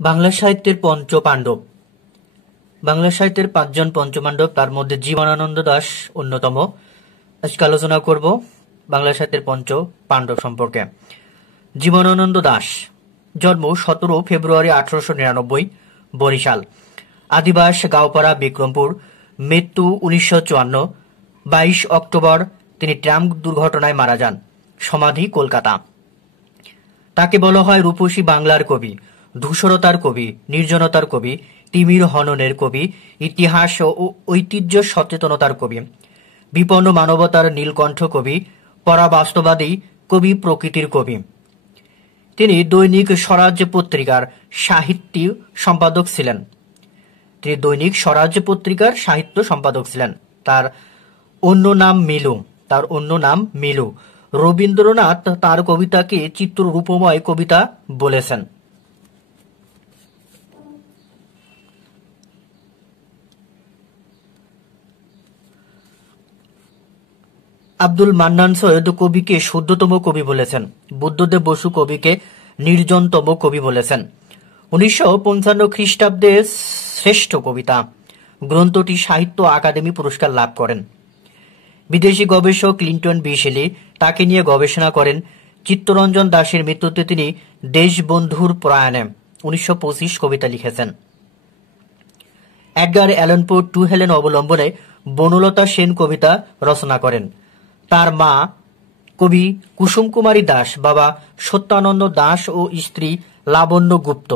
বাংলা সাহিত্যের পঞ্চ পাণ্ডব। বাংলা সাহিত্যের 5 জন পঞ্চপাণ্ডব, তার মধ্যে জীবনানন্দ দাশ অন্যতম। আজকে আলোচনা করব বাংলা সাহিত্যের পঞ্চ পাণ্ডব সম্পর্কে। জীবনানন্দ দাশ জন্ম 17 ফেব্রুয়ারি 1899, বরিশাল। আদিবাস গাঁওপাড়া, বিক্রমপুর। মৃত্যু 1954, 22 অক্টোবর তিনি ট্রাম দুর্ঘটনায় মারা যান। সমাধি কলকাতা। তাকে বলা হয় রূপসী বাংলার কবি, ধূসরতার কবি, নির্জনতার কবি, তিমির হননের কবি, ইতিহাস ও ঐতিহ্য সচেতনতার কবি, বিপন্ন মানবতার নীলকণ্ঠ কবি, পরাবাস্তবাদী কবি, প্রকৃতির কবি। তিনি দৈনিক স্বরাজ পত্রিকার সাহিত্য সম্পাদক ছিলেন। তার অন্য নাম মিলু। রবীন্দ্রনাথ তার কবিতাকে চিত্ররূপময় কবিতা বলেছেন। আব্দুল মান্নান সৈয়দ কবিকে শুদ্ধতম কবি বলেছেন। বুদ্ধদেব বসু কবিকে নির্জনতম কবি বলেছেন। 1955 খ্রিস্টাব্দে শ্রেষ্ঠ কবিতা গ্রন্থটি সাহিত্য আকাদেমি পুরস্কার লাভ করেন। বিদেশি গবেষক ক্লিন্টন বি শেলি তাকে নিয়ে গবেষণা করেন। চিত্তরঞ্জন দাশের মৃত্যুতে তিনি দেশবন্ধুর প্রয়াণে 1925 কবিতা লিখেছেন। এডগার অ্যালান পো টু হেলেন অবলম্বনে বনলতা সেন কবিতা রচনা করেন। তার মা কবি কুসুম কুমারী দাস, বাবা সত্যানন্দ দাস ও স্ত্রী লাবণ্য গুপ্ত।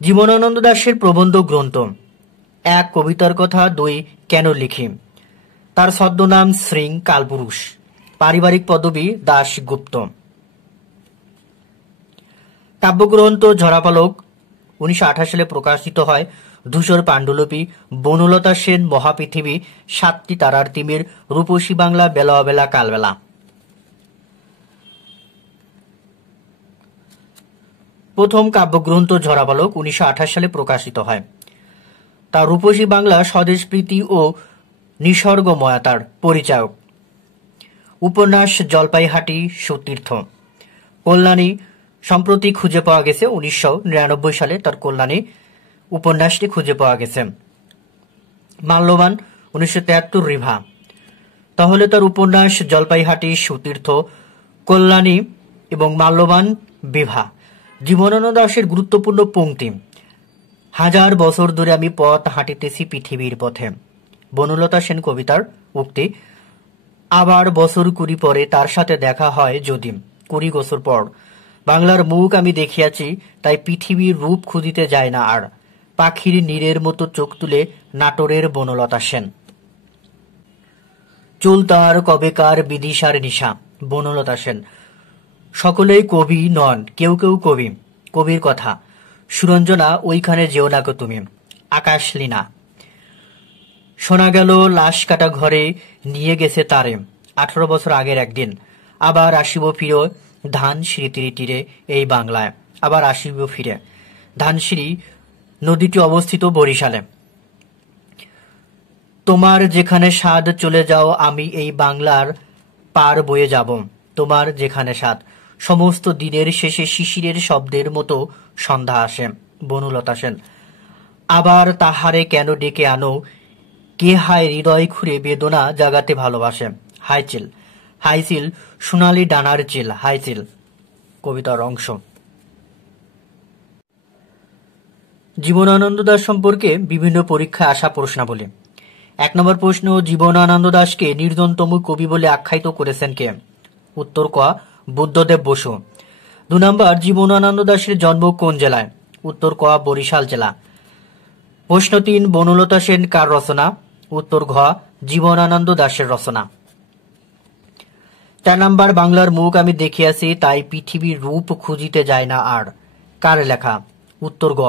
জীবনানন্দ দাশের প্রবন্ধ গ্রন্থ। 1 কবিতার কথা, 2 কেন লিখি। তার ছদ্মনাম শ্রীং কালপুরুষ, পারিবারিক পদবী দাশগুপ্ত। কাব্যগ্রন্থ ঝরাপালক 1928 সালে প্রকাশিত হয়। ধূসর পাণ্ডুলিপি, বনলতা সেন, মহাপৃথিবী, 7টি তারার তিমির, রূপসী বাংলা, বেলা অবেলা কালবেলা। প্রথম কাব্যগ্রন্থ ঝরাপালক 1928 সালে প্রকাশিত হয়। তার রূপসী বাংলা স্বদেশ প্রীতি ও নিসর্গময়তার পরিচায়ক। উপন্যাস জলপাইহাটি সুতীর্থ। কল্যাণী সম্প্রতি খুঁজে পাওয়া গেছে। 1999 সালে তার কল্যাণী উপন্যাসটি খুঁজে পাওয়া গেছে। মাল্যবান 1973 রিভা। তাহলে তার উপন্যাস জলপাইহাটি সুতীর্থ, কল্যাণী এবং মাল্যবান বিভা। জীবনানন্দ দাশের গুরুত্বপূর্ণ পংক্তি। 1000 বছর ধরে আমি পথ হাঁটিতেছি পৃথিবীর পথে। বনলতা সেন কবিতার উক্তি। আবার বছর 20 পরে তার সাথে দেখা হয় যদি, 20 বছর পর। বাংলার মুখ আমি দেখিয়াছি, তাই পৃথিবীর রূপ খুঁজিতে যায় না আর। পাখির নীরের মতো চোখ তুলে নাটোরের বনলতা সেন। চুল তার কবেকার বিদিশার নিশা, বনলতা সেন। সকলেই কবি নন, কেউ কেউ কবি। কবির কথা। সুরঞ্জনা ওইখানে যেও না গো তুমি, আকাশ লীনা। শোনা গেল লাশ কাটা ঘরে নিয়ে গেছে তারে, 18 বছর আগের একদিন। আবার আসিব ফিরে ধানসিঁড়ি তীরে তীরে এই বাংলায়, আবার আসিব ফিরে। ধানসিঁড়ি নদীটি অবস্থিত বরিশালে। তোমার যেখানে স্বাদ চলে যাও, আমি এই বাংলার পার বয়ে যাব। তোমার যেখানে স্বাদ। সমস্ত দিনের শেষে শিশিরের শব্দের মতো সন্ধ্যা আসে, বনলতা সেন। আবার তাহারে কেন ডেকে আনো, কে হায় হৃদয় খুঁড়ে বেদনা জাগাতে ভালোবাসে। হাইচিল, হাইচিল সোনালি ডানার চিল, হাইচিল। কবিতার অংশ। জীবনানন্দ দাশ সম্পর্কে বিভিন্ন পরীক্ষায় আসা প্রশ্নাবলী। 1 নম্বর প্রশ্ন, জীবনানন্দ দাশকে নির্জনতম কবি বলে আখ্যায়িত করেছেন কে? উত্তর ক, বুদ্ধদেব বসু। 2 নম্বর, জীবনানন্দ দাশের জন্ম কোন জেলায়? উত্তর ক, বরিশাল জেলা। প্রশ্ন 3, বনলতা সেন কার রচনা? উত্তর ঘ, জীবনানন্দ দাশের রচনা। 4 নম্বর, বাংলার মুখ আমি দেখিয়াছি, তাই পৃথিবীর রূপ খুঁজিতে যায় না আর। কার লেখা? উত্তর গ,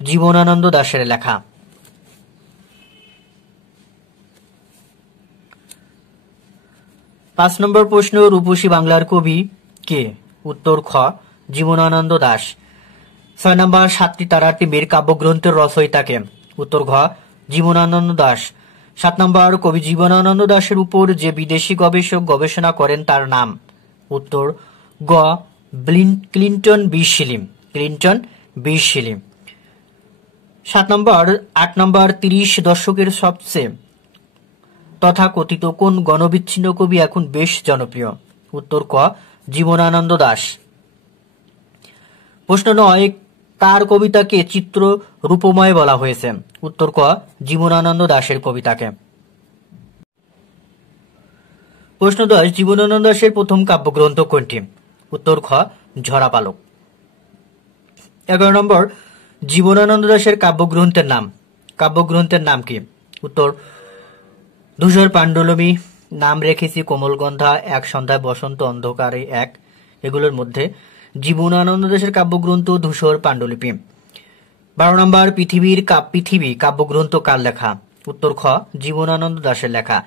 জীবনানন্দ দাশের লেখা। 5 নম্বর প্রশ্ন, রূপসী বাংলার কবি কে? উত্তর খ, জীবনানন্দ দাশ। 6 নম্বর, 7টি তারার তিমির কাব্যগ্রন্থের রচয়িতা কে? উত্তর ঘ, জীবনানন্দ দাশ। 7 নম্বর, কবি জীবনানন্দ দাশের উপর যে বিদেশি গবেষক গবেষণা করেন তার নাম? উত্তর গ, Clinton B Shelley. Clinton B Shelley. 8 নম্বর 30 দশকের সবচেয়ে তথাকথিত কোন গণবিচ্ছিন্ন কবি এখন বেশ জনপ্রিয়? উত্তর ক জীবনানন্দ দাশ। প্রশ্ন 9 কার কবিতাকে চিত্র রূপময় বলা হয়েছে? উত্তর ক জীবনানন্দ দাশের কবিতাকে। প্রশ্ন 10 জীবনানন্দ দাশের প্রথম কাব্যগ্রন্থ কোনটি? উত্তর খ ঝরাপালক। 11 নম্বর জীবনানন্দ দাশের কাব্যগ্রন্থের নাম কি? উত্তর ধূসর পাণ্ডুলিপি, নাম রেখেছি কোমলগন্ধা, এক সন্ধ্যায় বসন্ত অন্ধকারে এক। এগুলোর মধ্যে জীবনানন্দ দাশের কাব্যগ্রন্থ ধূসর পাণ্ডুলিপি। 12 নম্বর পৃথিবী কাব্যগ্রন্থ কার লেখা? উত্তর খ জীবনানন্দ দাশের লেখা।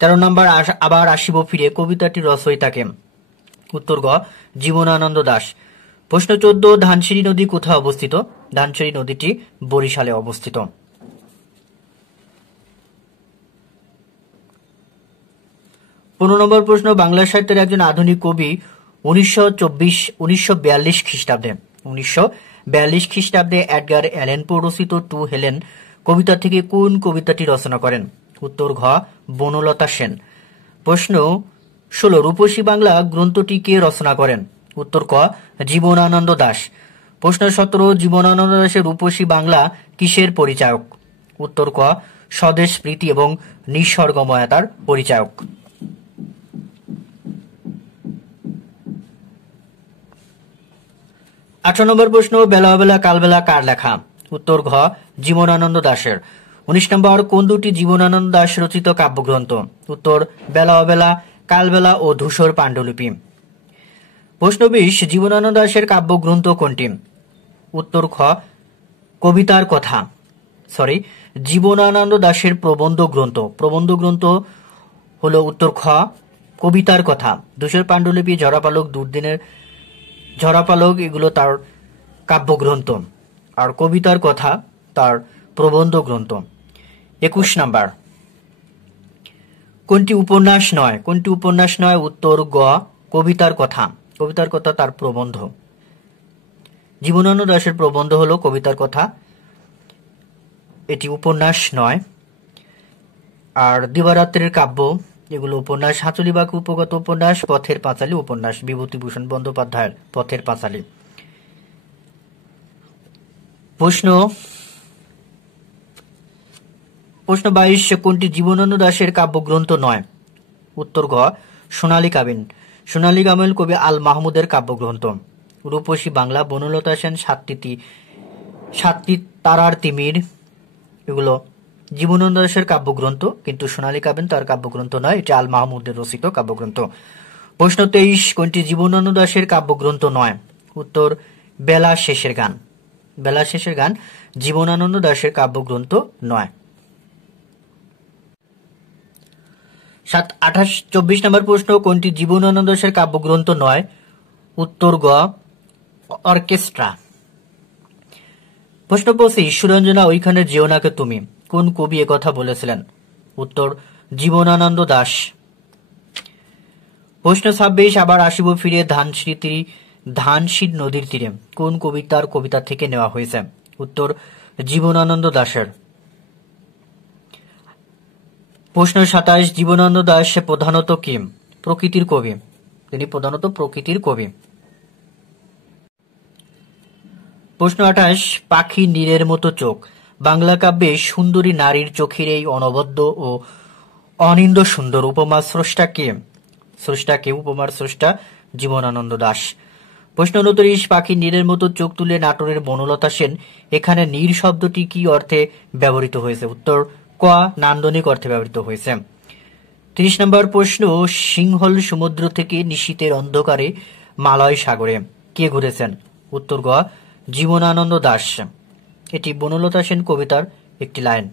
13 নম্বর আবার আসিব ফিরে কবিতাটি রচয়িতাকে? উত্তর গ জীবনানন্দ দাশ। প্রশ্ন 14 ধানসিঁড়ি নদী কোথায় অবস্থিত? ধানসিঁড়ি নদীটি বরিশালে অবস্থিত। 15 নম্বর প্রশ্ন বাংলা সাহিত্যের একজন আধুনিক কবি 1942 খ্রিস্টাব্দে এডগার অ্যালান পো রচিত টু হেলেন কবিতা থেকে কোন কবিতাটি রচনা করেন? উত্তর ঘ বনলতা সেন। প্রশ্ন 16 রূপসী বাংলা গ্রন্থটি কে রচনা করেন? উত্তর ক জীবনানন্দ দাশ। প্রশ্ন 17 জীবনানন্দ দাশের রূপসী বাংলা কিসের পরিচায়ক? উত্তর ক স্বদেশ প্রীতি এবং নিসর্গময়তার পরিচায়ক। 18 নম্বর প্রশ্ন বেলা অবেলা কালবেলা কার লেখা? উত্তর ঘ জীবনানন্দ দাশের। 19 নম্বর কোন দুটি জীবনানন্দ দাশ রচিত কাব্যগ্রন্থ? উত্তর বেলা অবেলা কালবেলা ও ধূসর পাণ্ডুলিপি। প্রশ্ন 20 জীবনানন্দ দাশের কাব্যগ্রন্থ কোনটি? উত্তর খ কবিতার কথা। জীবনানন্দ দাশের প্রবন্ধ গ্রন্থ হলো উত্তর খ কবিতার কথা। ধূসর পাণ্ডুলিপি, ঝরাপালক, দুর্দিনের ঝরাপালক এগুলো তার কাব্যগ্রন্থ, আর কবিতার কথা তার প্রবন্ধ গ্রন্থ। 21 নাম্বার কোনটি উপন্যাস নয়? উত্তর গ কবিতার কথা তার প্রবন্ধ। জীবনানন্দ দাশের প্রবন্ধ হলো কবিতার কথা, এটি উপন্যাস নয়। আর দিবারাত্রির কাব্য এগুলো উপন্যাস। হাঁচুলিবাগ উপগত উপন্যাস, পথের পাঁচালী উপন্যাস, বিভূতিভূষণ বন্দ্যোপাধ্যায়ের পথের পাঁচালী। প্রশ্ন 22 কোনটি জীবনানন্দ দাশের কাব্যগ্রন্থ নয়? উত্তর গ সোনালী কাবিন কবি আল মাহমুদের কাব্যগ্রন্থ। রূপসী বাংলা, বনলতা সেন, সাতটি তারার তিমির এগুলো জীবনানন্দ দাশের কাব্যগ্রন্থ, কিন্তু সোনালী কাবিন তার কাব্যগ্রন্থ নয়, এটি আল মাহমুদের রচিত কাব্যগ্রন্থ। প্রশ্ন 23 কোনটি জীবনানন্দ দাশের কাব্যগ্রন্থ নয়? উত্তর বেলা শেষের গান জীবনানন্দ দাশের কাব্যগ্রন্থ নয়। 24 নম্বর প্রশ্ন কোনটি জীবনানন্দ দাশের কাব্যগ্রন্থ নয়? উত্তর গ অর্কেস্ট্রা। প্রশ্ন 25 সুরঞ্জনা ওইখানে যেও নাকে তুমি কোন কবি একথা বলেছিলেন? উত্তর জীবনানন্দ দাশ। প্রশ্ন 26 আবার আসিব ফিরে ধানসিঁড়ি নদীর তীরে কোন কবিতা থেকে নেওয়া হয়েছে? উত্তর জীবনানন্দ দাশের। প্রশ্ন 27 জীবনানন্দ দাশ প্রধানত কি? প্রকৃতির কবি, তিনি প্রধানত প্রকৃতির কবি। প্রশ্ন 28 পাখি নীরের মতো চোখ বাংলা কাব্যে সুন্দরী নারীর চোখের এই অনবদ্য ও অনিন্দ সুন্দর উপমার স্রষ্টা কে? উপমার স্রষ্টা জীবনানন্দ দাশ। প্রশ্ন 29 পাখি নীরের মতো চোখ তুলে নাটোরের বনলতা সেন, এখানে নীর শব্দটি কি অর্থে ব্যবহৃত হয়েছে? উত্তর ক নান্দনিক অর্থে ব্যবহৃত হয়েছে। 30 নম্বর প্রশ্ন সিংহল সমুদ্র থেকে নিশীথের অন্ধকারে মালয় সাগরে কে ঘুরেছেন? উত্তর গ জীবনানন্দ দাশ, এটি বনলতা সেন কবিতার একটি লাইন।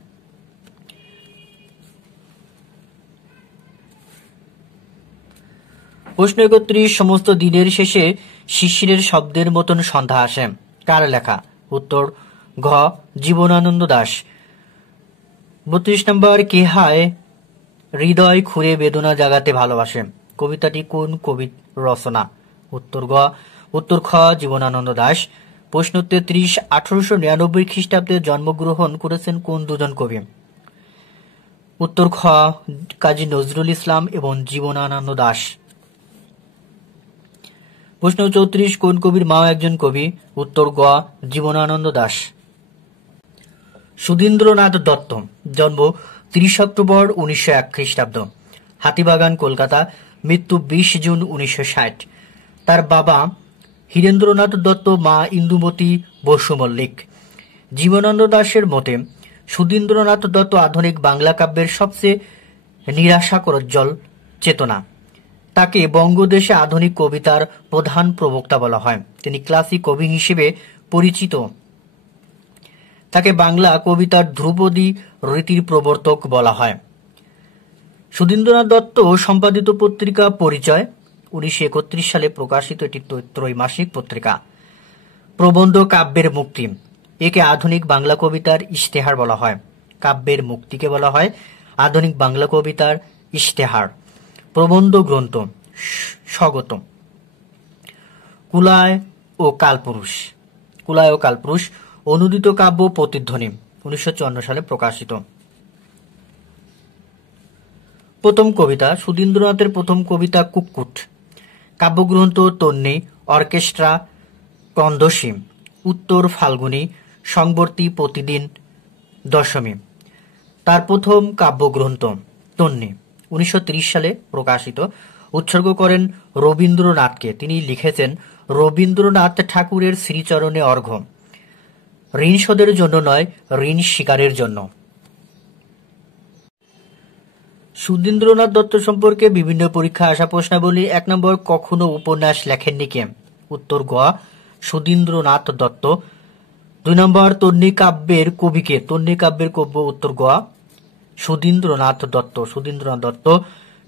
প্রশ্ন 31 সমস্ত দিনের শেষে শিশিরের শব্দের মতন সন্ধ্যা আসে কার লেখা? উত্তর ঘ জীবনানন্দ দাশ। 32 নম্বর কে হায় হৃদয় খুঁড়ে বেদনা জাগাতে ভালোবাসে কবিতাটি কোন কবির রচনা? উত্তর খ জীবনানন্দ দাশ। প্রশ্ন 33, 1899 খ্রিস্টাব্দে জন্মগ্রহণ করেছেন কোন দুজন কবি? উত্তর খ, কাজী নজরুল ইসলাম এবং জীবনানন্দ দাশ। প্রশ্ন 34, কোন কবির মা একজন কবি? উত্তর গ, জীবনানন্দ দাশ। সুধীন্দ্রনাথ দত্ত, জন্ম 30 অক্টোবর 1901 খ্রিস্টাব্দ, হাতিবাগান, কলকাতা, মৃত্যু 20 জুন 1960। তার বাবা হীরেন্দ্রনাথ দত্ত, মা ইন্দুমতী বসু মল্লিক। জীবনানন্দ দাশের মতে সুধীন্দ্রনাথ দত্ত আধুনিক বাংলা কাব্যের সবচেয়ে নিরাশাকরোজ্জ্বল চেতনা। তাকে বঙ্গদেশে আধুনিক কবিতার প্রধান প্রবক্তা বলা হয়। তিনি ক্লাসিক কবি হিসেবে পরিচিত। তাকে বাংলা কবিতার ধ্রুপদী রীতির প্রবর্তক বলা হয়। সুধীন্দ্রনাথ দত্ত সম্পাদিত পত্রিকা পরিচয় 1931 সালে প্রকাশিত একটি ত্রৈমাসিক পত্রিকা। প্রবন্ধ কাব্যের মুক্তি, একে আধুনিক বাংলা কবিতার ইশতেহার বলা হয়। কাব্যের মুক্তিকে বলা হয় আধুনিক বাংলা কবিতার ইশতেহার। প্রবন্ধ গ্রন্থ স্বগত। কুলায় ও কালপুরুষ অনুদিত কাব্য প্রতিধ্বনি 1954 সালে প্রকাশিত। প্রথম কবিতা, সুধীন্দ্রনাথের প্রথম কবিতা কুক্কুট। কাব্যগ্রন্থ তন্নী, অর্কেস্ট্রা কন্দসী, উত্তর ফাল্গুনী, সংবর্তী, প্রতিদিন, দশমী। তার প্রথম কাব্যগ্রন্থ তন্নী 1930 সালে প্রকাশিত। উৎসর্গ করেন রবীন্দ্রনাথকে। তিনি লিখেছেন, রবীন্দ্রনাথ ঠাকুরের শ্রীচরণে অর্ঘ্য, ঋণ শোধের জন্য নয়, ঋণ স্বীকারের জন্য। সুধীন্দ্রনাথ দত্ত সম্পর্কে বিভিন্ন পরীক্ষা আসা প্রশ্নাবলী। 1 নম্বর, কখনো উপন্যাস লেখেননি কে? উত্তর গ, সুধীন্দ্রনাথ দত্ত। 2 নম্বর, তন্নী কাব্যের কবি কে? তন্নী কাব্যের কবি উত্তর গ, সুধীন্দ্রনাথ দত্ত।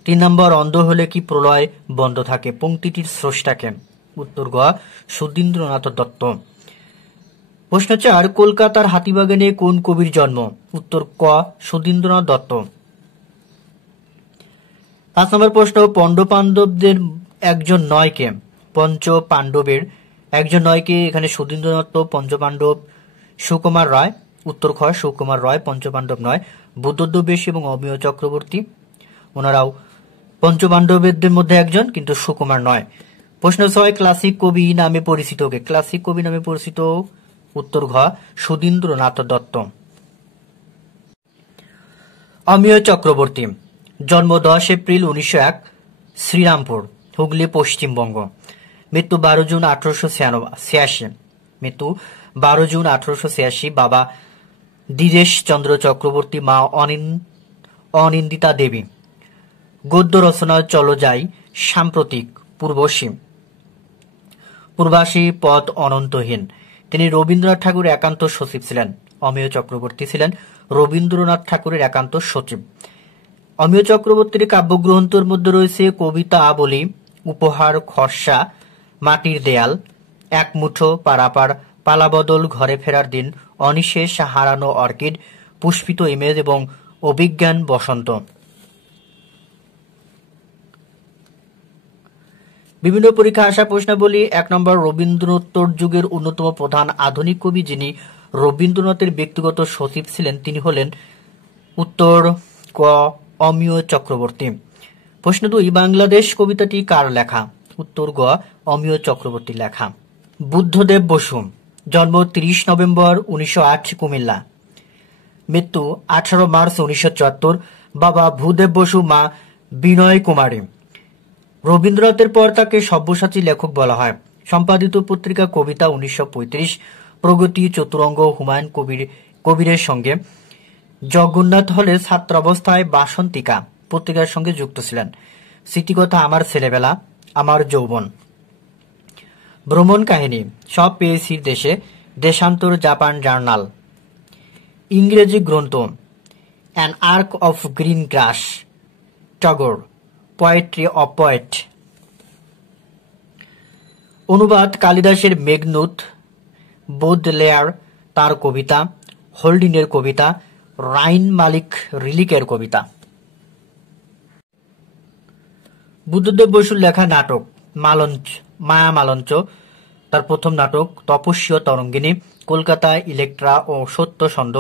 3 নম্বর, অন্ধ হলে কি প্রলয় বন্ধ থাকে? পংক্তিটির স্রষ্টা কে? উত্তর গ, সুধীন্দ্রনাথ দত্ত। প্রশ্ন 4, কলকাতার হাতিবাগানে কোন কবির জন্ম? উত্তর ক, সুধীন্দ্রনাথ দত্ত। 5 নম্বর প্রশ্ন, পঞ্চপাণ্ডবদের একজন নয় কে? পঞ্চপাণ্ডবের একজন নয় কে? এখানে সুধীন্দ্রনাথ, পঞ্চপাণ্ডব, সুকুমার রায়। উত্তর খ, সুকুমার রায় পঞ্চপাণ্ডব নয়। বুদ্ধদেব এবং অমিয় চক্রবর্তী ওনারাও পঞ্চপাণ্ডবদের মধ্যে একজন, কিন্তু সুকুমার নয়। প্রশ্ন 6, ক্লাসিক কবি নামে পরিচিত কে? ক্লাসিক কবি নামে পরিচিত উত্তর ঘ, সুধীন্দ্রনাথ দত্ত। অমিয় চক্রবর্তী, জন্ম 10 এপ্রিল 1901, শ্রীরামপুর, হুগলি, পশ্চিমবঙ্গ, মৃত্যু 12 জুন 1886। মৃত্যু 12 জুন 1886। বাবা দ্বিজেশ চন্দ্র চক্রবর্তী, মা অনিন্দিতা দেবী। গদ্য রচনা চলো যাই, সাম্প্রতিক, পূর্বাসী, পথ অনন্তহীন। তিনি রবীন্দ্রনাথ ঠাকুরের একান্ত সচিব ছিলেন। অমিয় চক্রবর্তী ছিলেন রবীন্দ্রনাথ ঠাকুরের একান্ত সচিব। অমিয় চক্রবর্তীর কাব্যগ্রন্থের মধ্যে রয়েছে কবিতা আবলী, উপহার, খরসা, মাটির দেয়াল, এক মুঠো, পারাপার, পালাবদল, ঘরে ফেরার দিন, অনিশেষ, হারানো অর্কিড, পুষ্পিত ইমেজ এবং অভিজ্ঞান বসন্ত। বিভিন্ন পরীক্ষা আসা প্রশ্নাবলী। 1 নম্বর, রবীন্দ্রোত্তর যুগের অন্যতম প্রধান আধুনিক কবি যিনি রবীন্দ্রনাথের ব্যক্তিগত সচিব ছিলেন তিনি হলেন? উত্তর ক, অমিয় চক্রবর্তী। প্রশ্ন 2, বাংলাদেশ কবিতাটি কার লেখা? উত্তর গ, অমিয় চক্রবর্তীর লেখা। বুদ্ধদেব বসু, জন্ম 30 নভেম্বর 1908, কুমিল্লা, মৃত্যু 18 মার্চ 1974। বাবা ভূদেব বসু, মা বিনয় কুমারী। রবীন্দ্রনাথের পর তাকে সব্যসাচী লেখক বলা হয়। সম্পাদিত পত্রিকা কবিতা 1935, প্রগতি, চতুরঙ্গ, হুমায়ুন কবিরের সঙ্গে। জগন্নাথ হলে ছাত্রাবস্থায় বাসন্তিকা পত্রিকার সঙ্গে যুক্ত ছিলেন। স্মৃতিকথা, আমার ছেলেবেলা, আমার যৌবন। ভ্রমণ কাহিনী, সব পেয়েছি দেশে, দেশান্তর, জাপান জার্নাল। ইংরেজি গ্রন্থ, an arc of green grass, টগর, পোয়েট্রি অফ পোয়েট। অনুবাদ, কালিদাসের মেঘদূত, বোদলেয়ার তার কবিতা, হোল্ডিনের কবিতা, রাইন মালিক রিলিকের কবিতা। বুদ্ধদেব বসুর লেখা নাটক মায়া মালঞ্চ, তার প্রথম নাটক তপস্বী ও তরঙ্গিনী, কলকাতা ইলেকট্রা ও সত্যসন্ধ,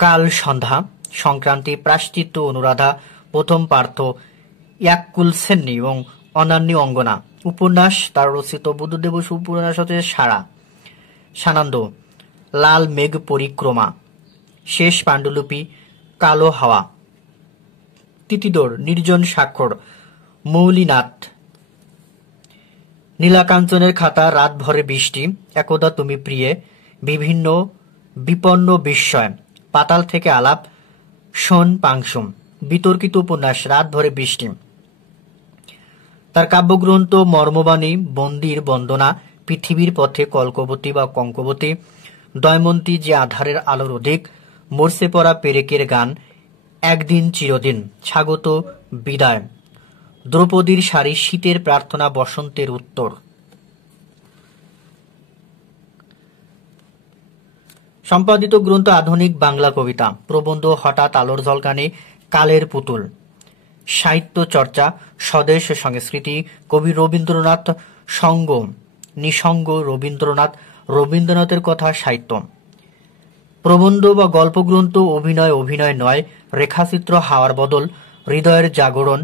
কাল সন্ধ্যা, সংক্রান্তি, প্রায়শ্চিত্ত, অনুরাধা, প্রথম পার্থ, ইয়াকুল সেন্নি এবং অনান্য অঙ্গনা। উপন্যাস তার রচিত বুদ্ধদেব বসু উপন্যাস হচ্ছে সানন্দ, লাল মেঘ পরিক্রমা, শেষ পাণ্ডুলিপি, কালো হাওয়া, তিতিদোর, নির্জন স্বাক্ষর, মৌলিনাথ, নীলাকাঞ্চনের খাতা, রাত ভরে বৃষ্টি, একদা তুমি প্রিয়ে, বিভিন্ন বিপন্ন বিস্ময়, পাতাল থেকে আলাপ, শোন পাংশুম। বিতর্কিত উপন্যাস রাত ভরে বৃষ্টি। তার কাব্যগ্রন্থ মর্মবাণী, বন্দির বন্দনা, পৃথিবীর পথে কল্কবতী বা কঙ্কবতী, দয়মন্তী যে আধারের আলোর অধিক, মরসে পড়া পেরেকের গান, একদিন চিরদিন, স্বাগত বিদায়, দ্রৌপদীর শাড়ি, শীতের প্রার্থনা, বসন্তের উত্তর। সম্পাদিত গ্রন্থ আধুনিক বাংলা কবিতা, প্রবন্ধ হঠাৎ আলোর ঝলকানি, কালের পুতুল, সাহিত্য চর্চা, স্বদেশ সংস্কৃতি, কবি রবীন্দ্রনাথ, সঙ্গ নিসঙ্গ, রবীন্দ্রনাথের কথা, সাহিত্য। প্রবন্ধ বা গল্পগ্রন্থ, অভিনয় নয়, রেখাচিত্র, হাওয়ার বদল, হৃদয়ের জাগরণ,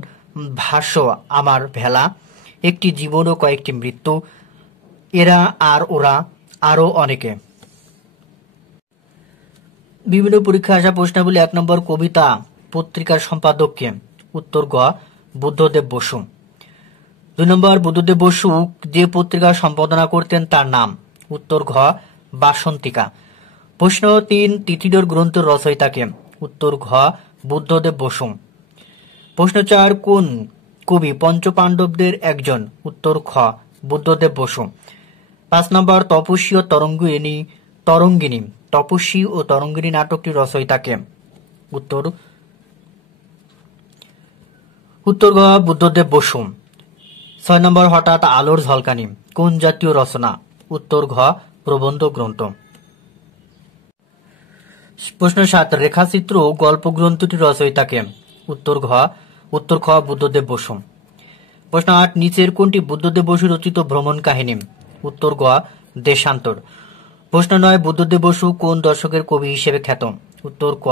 ভাষ্য আমার ভেলা, একটি জীবন ও কয়েকটি মৃত্যু, এরা আর ওরা, আরো অনেকে। বিভিন্ন পরীক্ষা আসা প্রশ্নাবলী। 1 নম্বর, কবিতা পত্রিকার সম্পাদক কে? উত্তর গ, বুদ্ধদেব বসু। 2 নম্বর, বুদ্ধদেব বসু যে পত্রিকা সম্পাদনা করতেন তার নাম? উত্তর ঘ, বাসন্তিকা। প্রশ্ন 3, তিথিডোর গ্রন্থের রচয়িতা কে? উত্তর ঘ, বুদ্ধদেব বসু। প্রশ্ন 4, কোন কবি পঞ্চপাণ্ডবদের একজন? উত্তর খ, বুদ্ধদেব বসু। 5 নম্বর, তপস্বী ও তরঙ্গিনী, তপস্বী ও তরঙ্গিনী নাটকটি রচয়িতা কে? উত্তর গ, বুদ্ধদেব বসু। 6 নম্বর, হঠাৎ আলোর ঝলকানি কোন জাতীয় রচনা? উত্তর ঘ, প্রবন্ধ গ্রন্থ। প্রশ্ন 7, রেখাচিত্র গল্প গ্রন্থটি রচয়িতা কে? উত্তর খ, বুদ্ধদেব বসু। প্রশ্ন 8, নিচের কোনটি বুদ্ধদেব বসু রচিত ভ্রমণ কাহিনী? উত্তর গ, দেশান্তর। প্রশ্ন 9, বুদ্ধদেব বসু কোন দশকের কবি হিসেবে খ্যাত? উত্তর ক,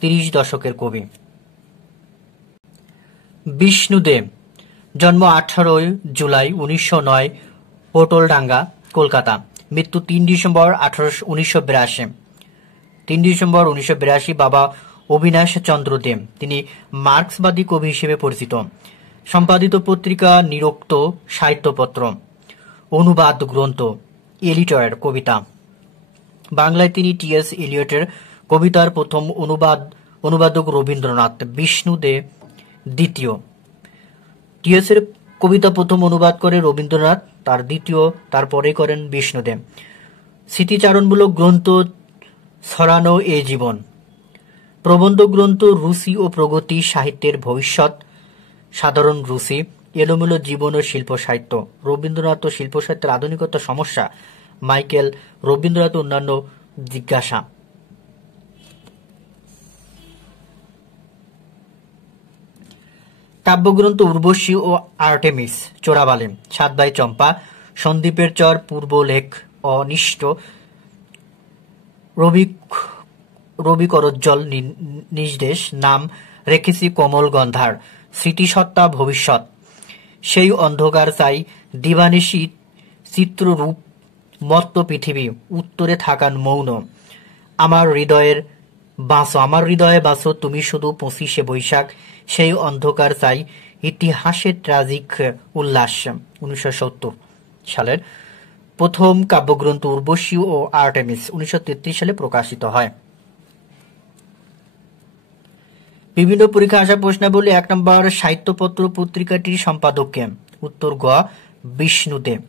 30 দশকের কবি। বিষ্ণুদেব, জন্ম 18 জুলাই 1909, পটলডাঙ্গা, কলকাতা। মৃত্যু 3 ডিসেম্বর 1982। 3 ডিসেম্বর 1982। বাবা অবিনাশ চন্দ্র দেব, তিনি মার্ক্সবাদী কবি হিসেবে পরিচিত। সম্পাদিত পত্রিকা নিরুক্ত সাহিত্যপত্র। অনুবাদ গ্রন্থ এলিয়টের কবিতা। বাংলায় তিনি টি.এস. এলিয়টের কবিতার প্রথম অনুবাদক রবীন্দ্রনাথ, বিষ্ণুদেব দ্বিতীয়। টি.এস. এর কবিতা প্রথম অনুবাদ করে রবীন্দ্রনাথ, তার দ্বিতীয়, তারপরে করেন বিষ্ণুদেব। স্মৃতিচারণমূলক গ্রন্থ ছড়ানো এ জীবন। প্রবন্ধ গ্রন্থ রুচি ও প্রগতি, সাহিত্যের ভবিষ্যৎ, সাধারণ রুচি, এলোমেলো জীবন ও শিল্প সাহিত্য, রবীন্দ্রনাথ ও শিল্প সাহিত্যের আধুনিকতা সমস্যা, মাইকেল, রবীন্দ্রনাথ অন্যান্য জিজ্ঞাসা। কাব্যগ্রন্থ উর্বশী ও আর্টেমিস, চোরাবালি, 7 ভাই চম্পা, সন্দীপের চর, পূর্ব লেখ, অনিষ্ট, রবিকরোজ্জ্বল নির্দেশ, নাম রেখেছি কমল গন্ধার, স্মৃতিসত্তা ভবিষ্যৎ, সেই অন্ধকার চাই, দিবানিশী, চিত্ররূপ, মত্ত পৃথিবী, উত্তরে থাকান মৌন, আমার হৃদয়ে বাঁচো তুমি শুধু 25শে বৈশাখ, সেই অন্ধকার চাই, ইতিহাসের ট্রাজিক উল্লাস। 1970 সালের প্রথম কাব্যগ্রন্থ উর্বশী ও আর্টেমিস 1933 সালে প্রকাশিত হয়। বিভিন্ন পরীক্ষা আসা প্রশ্নাবলী। 1 নম্বর, সাহিত্যপত্র পত্রিকাটির সম্পাদক কে? উত্তর গ, বিষ্ণুদেব।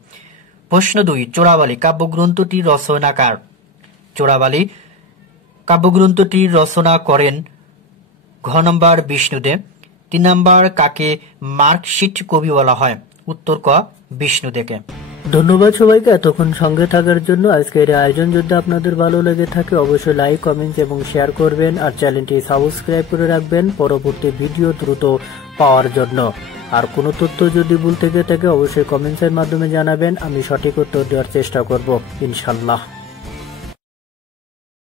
প্রশ্ন 2, চোরাবালি কাব্যগ্রন্থটির রচনাকার? চোরাবালি কাব্যগ্রন্থটির রচনা করেন ঘ নম্বর, বিষ্ণুদেব। 3 নম্বর, কাকে মার্কসিস্ট কবি বলা হয়? উত্তর ক, বিষ্ণুদেবকে। ধন্যবাদ সবাইকে এতক্ষণ সঙ্গে থাকার জন্য। আজকের আয়োজন যদি আপনাদের ভালো লেগে থাকে অবশ্যই লাইক, কমেন্ট এবং শেয়ার করবেন, আর চ্যানেলটি সাবস্ক্রাইব করে রাখবেন পরবর্তী ভিডিও দ্রুত পাওয়ার জন্য। আর কোনো তথ্য যদি ভুল থেকে থাকে অবশ্যই কমেন্টসের মাধ্যমে জানাবেন, আমি সঠিক উত্তর দেওয়ার চেষ্টা করব ইনশাল্লাহ।